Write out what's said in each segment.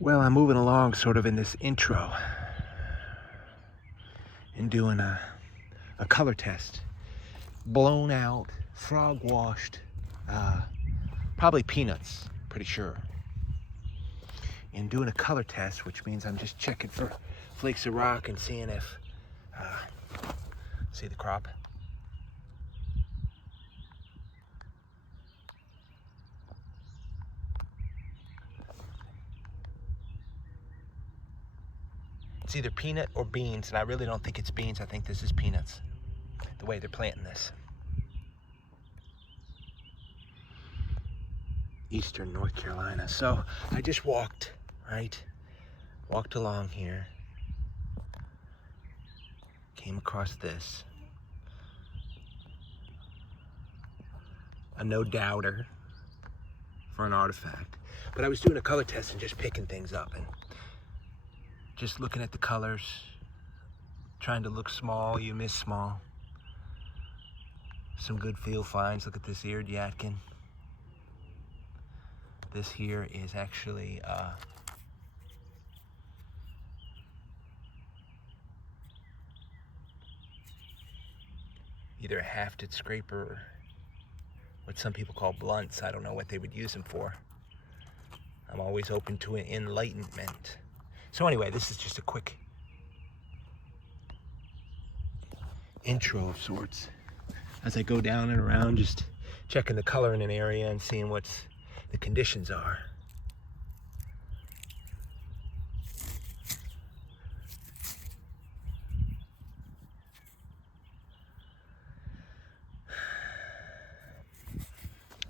Well, I'm moving along sort of in this intro and doing a color test. Blown out, frog washed, probably peanuts, pretty sure. And doing a color test, which means I'm just checking for flakes of rock and seeing if, see the crop? It's either peanut or beans, and I really don't think it's beans. I think this is peanuts, the way they're planting this. Eastern North Carolina. So I just walked, right? Walked along here. Came across this. A no doubter for an artifact. But I was doing a color test and just picking things up and just looking at the colors, trying to look small, you miss small. Some good field finds. Look at this eared yatkin. This here is actually either a hafted scraper or what some people call blunts. I don't know what they would use them for. I'm always open to enlightenment. So anyway, this is just a quick intro of sorts. As I go down and around, just checking the color in an area and seeing what the conditions are.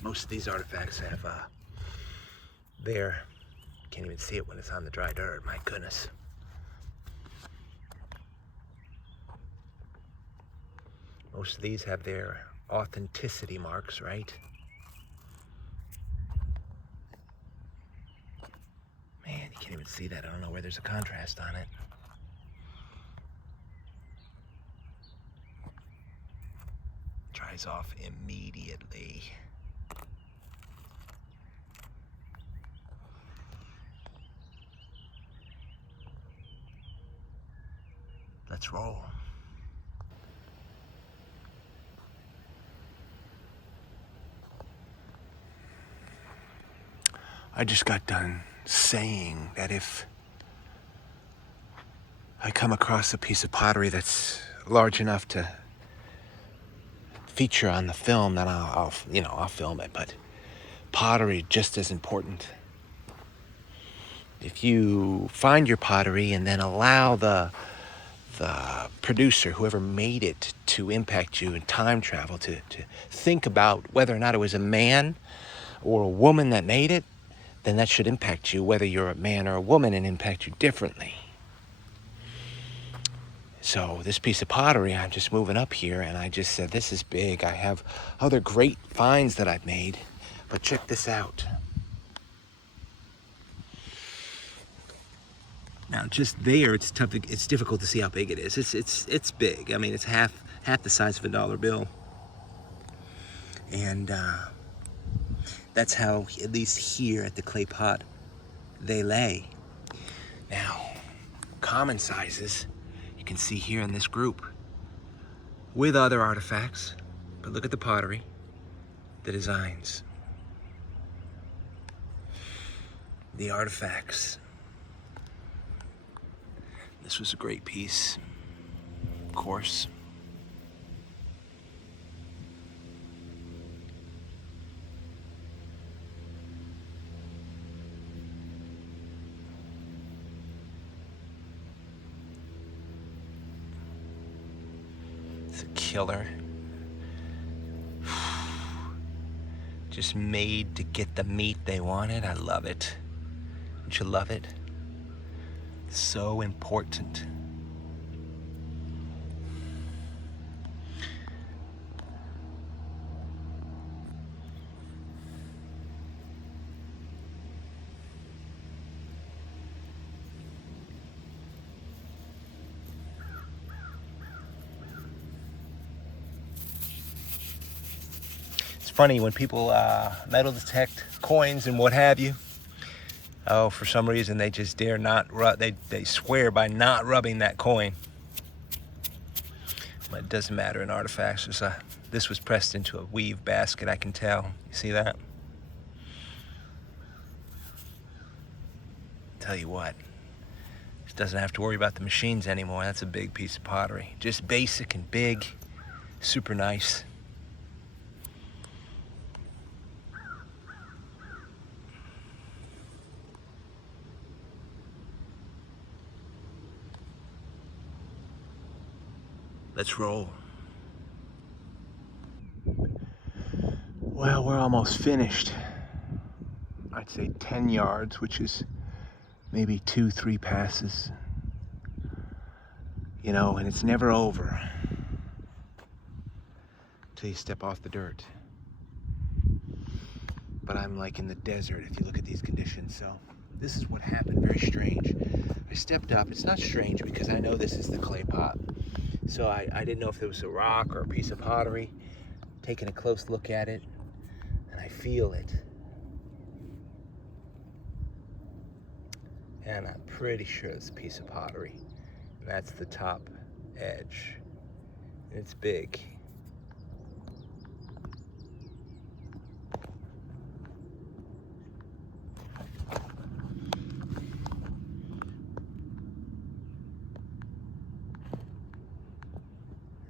Most of these artifacts have can't even see it when it's on the dry dirt, my goodness. Most of these have their authenticity marks, right? Man, you can't even see that. I don't know where there's a contrast on it. Dries off immediately. Let's roll. I just got done saying that if I come across a piece of pottery that's large enough to feature on the film, then I'll film it. But pottery just as important. If you find your pottery and then allow the producer, whoever made it, to impact you in time travel, to think about whether or not it was a man or a woman that made it, then that should impact you, whether you're a man or a woman, and impact you differently. So this piece of pottery, I'm just moving up here, and I just said, this is big. I have other great finds that I've made, but check this out. Now, just there, it's tough. It's difficult to see how big it is. It's big. I mean, it's half the size of a dollar bill, and that's how, at least here at the clay pot, they lay. Now, common sizes you can see here in this group with other artifacts, but look at the pottery, the designs, the artifacts. This was a great piece, of course. It's a killer. Just made to get the meat they wanted. I love it. Don't you love it? So important. It's funny when people metal detect coins and what have you. Oh, for some reason they just dare not they swear by not rubbing that coin. But it doesn't matter in artifacts. This was pressed into a weave basket, I can tell. You see that? Tell you what, just doesn't have to worry about the machines anymore. That's a big piece of pottery. Just basic and big, super nice. Let's roll. Well, we're almost finished. I'd say 10 yards, which is maybe 2-3 passes. You know, and it's never over till you step off the dirt. But I'm like in the desert if you look at these conditions. So this is what happened, very strange. I stepped up. It's not strange because I know this is the clay pot. So I didn't know if it was a rock or a piece of pottery. Taking a close look at it, and I feel it. And I'm pretty sure it's a piece of pottery. And that's the top edge. And it's big.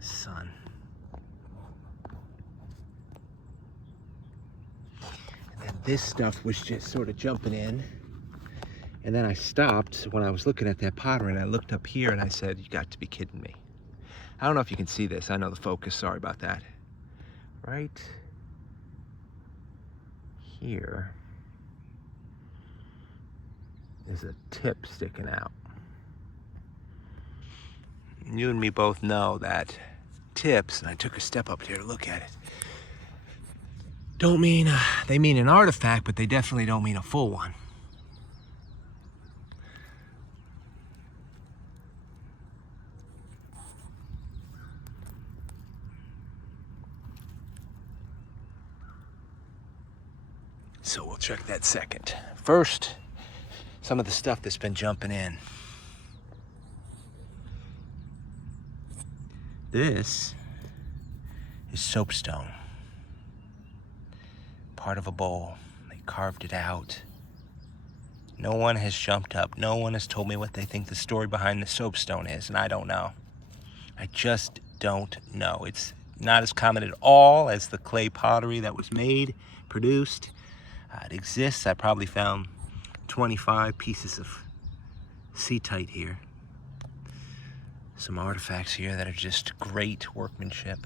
Sun. And then this stuff was just sort of jumping in. And then I stopped when I was looking at that pottery, and I looked up here and I said, you got to be kidding me. I don't know if you can see this. I know the focus, sorry about that. Right here is a tip sticking out. You and me both know that tips, and I took a step up here to look at it, don't mean, they mean an artifact, but they definitely don't mean a full one. So we'll check that second. First, some of the stuff that's been jumping in. This is soapstone. Part of a bowl. They carved it out. No one has jumped up. No one has told me what they think the story behind the soapstone is, and I don't know. I just don't know. It's not as common at all as the clay pottery that was made, produced. It exists. I probably found 25 pieces of C-tite here. Some artifacts here that are just great workmanship.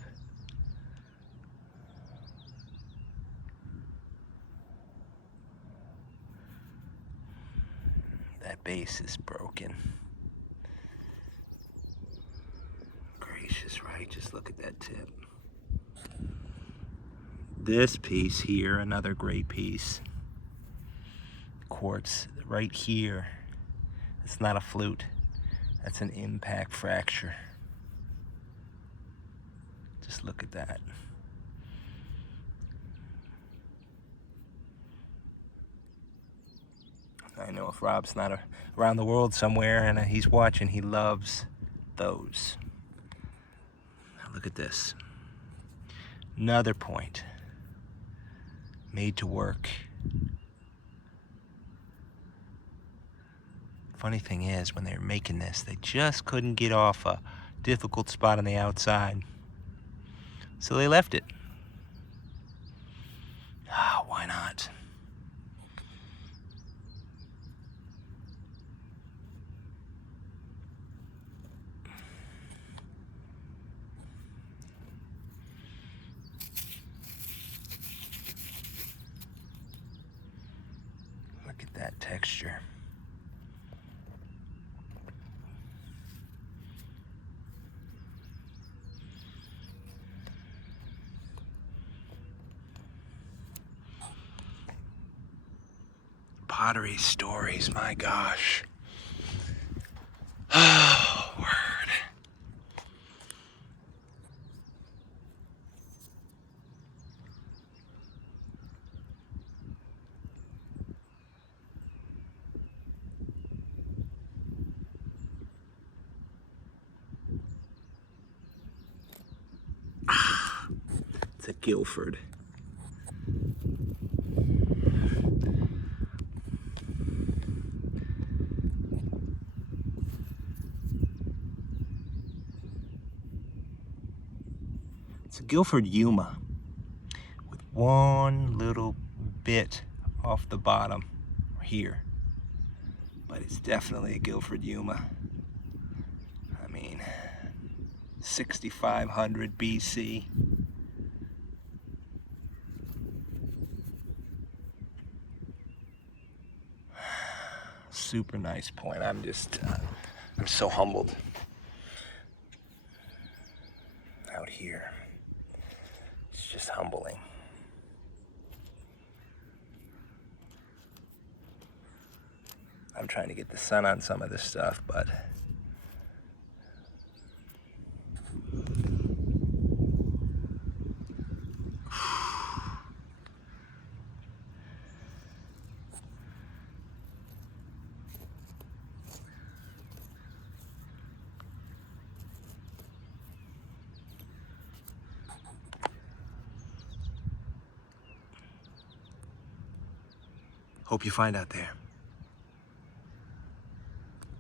That base is broken. Gracious, right? Just look at that tip. This piece here, another great piece. Quartz right here. It's not a flute. That's an impact fracture. Just look at that. I know if Rob's not around the world somewhere and he's watching, he loves those. Now look at this. Another point. Made to work. Funny thing is, when they were making this, they just couldn't get off a difficult spot on the outside. So they left it. Why not? Look at that texture. Pottery stories, my gosh. Oh, word. It's a Guilford. It's a Guilford Yuma with one little bit off the bottom here. But it's definitely a Guilford Yuma. I mean, 6500 BC. Super nice point. I'm so humbled out here. It's just humbling. I'm trying to get the sun on some of this stuff, but hope you find out there.